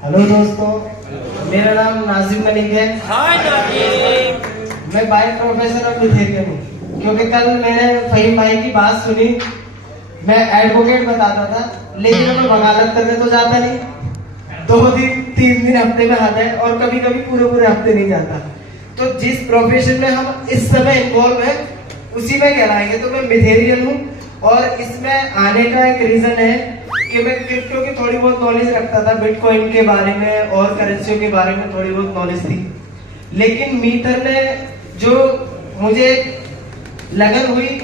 Hello दोस्तों, मेरा नाम नाजिम मलिक है। हाय नाजिम। मैं बाय प्रोफेशन ऑफ मिथेरियन हूँ, क्योंकि कल मैंने फहीम भाई की बात सुनी। मैं एडवोकेट बताता था, लेकिन मैं वकालत करने तो जाता नहीं। 2 दिन 3 दिन हफ्ते में आता है, और कभी कभी पूरे हफ्ते नहीं जाता। तो जिस प्रोफेशन में हम इस समय इन्वॉल्व है उसी में कहलाएंगे। तो मैं मिथेरियन हूँ, और इसमें आने का एक रीजन है कि मैं क्रिप्टो की थोड़ी बहुत नॉलेज रखता था, बिटकॉइन के बारे में और करेंसियों के बारे में थोड़ी बहुत नॉलेज थी। लेकिन मीटर ने जो मुझे लगन हुई,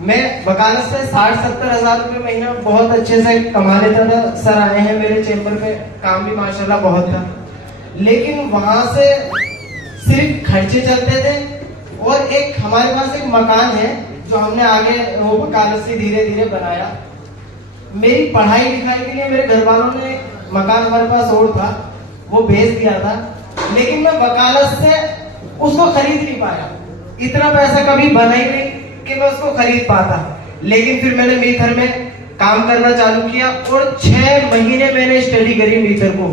मैं वकालत से 60-70 हजार रुपए महीना बहुत अच्छे से कमा लेता था। सर आए हैं मेरे चेंबर पे, काम भी माशाल्लाह बहुत था, लेकिन वहां से सिर्फ खर्चे चलते थे। और एक हमारे पास एक मकान है जो हमने आगे वो वकालत से धीरे धीरे बनाया। मेरी पढ़ाई लिखाई के लिए मेरे घर वालों ने मकान हमारे पास और था, वो बेच दिया था, लेकिन मैं वकालत से उसको खरीद नहीं पाया। इतना पैसा कभी बना ही नहीं कि मैं उसको खरीद पाता। लेकिन फिर मैंने मीटर में काम करना चालू किया, और 6 महीने मैंने स्टडी करी मीटर को।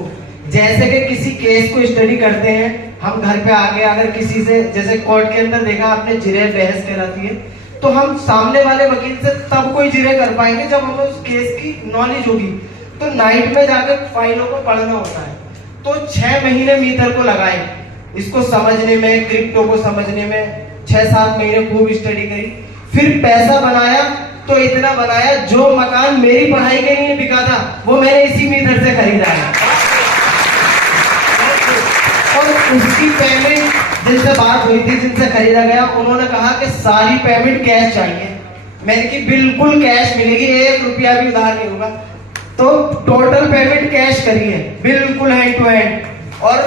जैसे कि किसी केस को स्टडी करते हैं हम घर पे आगे, अगर किसी से, जैसे कोर्ट के अंदर देखा आपने जिरह बहस कहलाती है, तो हम सामने वाले वकील से तब कोई जिरह कर पाएंगे जब हमें उस केस की नॉलेज होगी। तो नाइट में जाकर फाइलों को पढ़ना होता है। तो 6 महीने मीटर को लगाए इसको समझने में, क्रिप्टो को समझने में 6-7 महीने खूब स्टडी करी। फिर पैसा बनाया, तो इतना बनाया जो मकान मेरी पढ़ाई के लिए बिका था वो मैंने इसी मीटर से खरीदा है। और उसकी पेमेंट जिनसे बात हुई थी, जिनसे खरीदा गया, उन्होंने कहा कि सारी पेमेंट कैश चाहिए। मैंने कि बिल्कुल कैश मिलेगी, 1 रुपया भी उधार नहीं होगा। तो टोटल पेमेंट कैश करिए, बिल्कुल हैंड टू हैंड। और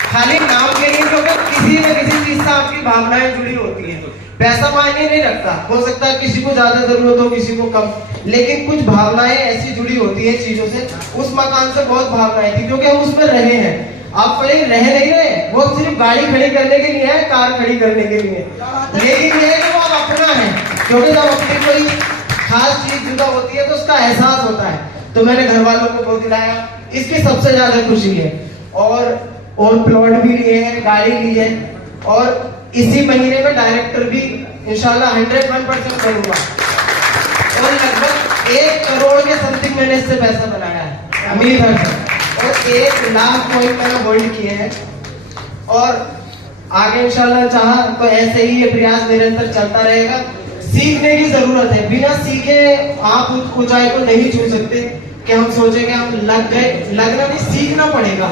खाली नाम के लिए, क्योंकि किसी न किसी चीज से आपकी भावनाएं जुड़ी होती है। पैसा मायने नहीं रखता, हो सकता है किसी को ज्यादा जरूरत हो, किसी को कम, लेकिन कुछ भावनाएं ऐसी जुड़ी होती है चीजों से। उस मकान से बहुत भावनाएं थी, क्योंकि हम उसमें रहे हैं। आप कहीं रह नहीं रहे, वो सिर्फ गाड़ी खड़ी करने के लिए है, कार खड़ी करने के लिए, लेकिन ये है कि वो आप अपना है। क्योंकि जब अपनी कोई खास चीज जुदा होती है तो उसका एहसास होता है। तो मैंने घर वालों को वो दिलाया, इसकी सबसे ज्यादा खुशी है। और प्लॉट भी लिए हैं, गाड़ी ली है, और इसी महीने में डायरेक्टर भी इंशाल्लाह 101% करूंगा। और लगभग 1 करोड़ के समथिंग मैंने इससे पैसा बनाया है, अमीर है। और 1 लाख कॉइन मैंने होल्ड किए हैं, और आगे इंशाल्लाह चाहा तो ऐसे ही ये प्रयास निरंतर चलता रहेगा। सीखने की जरूरत है, बिना सीखे आप उस ऊंचाई को नहीं छू सकते। कि हम सोचेंगे हम लग गए, लगना नहीं, सीखना पड़ेगा।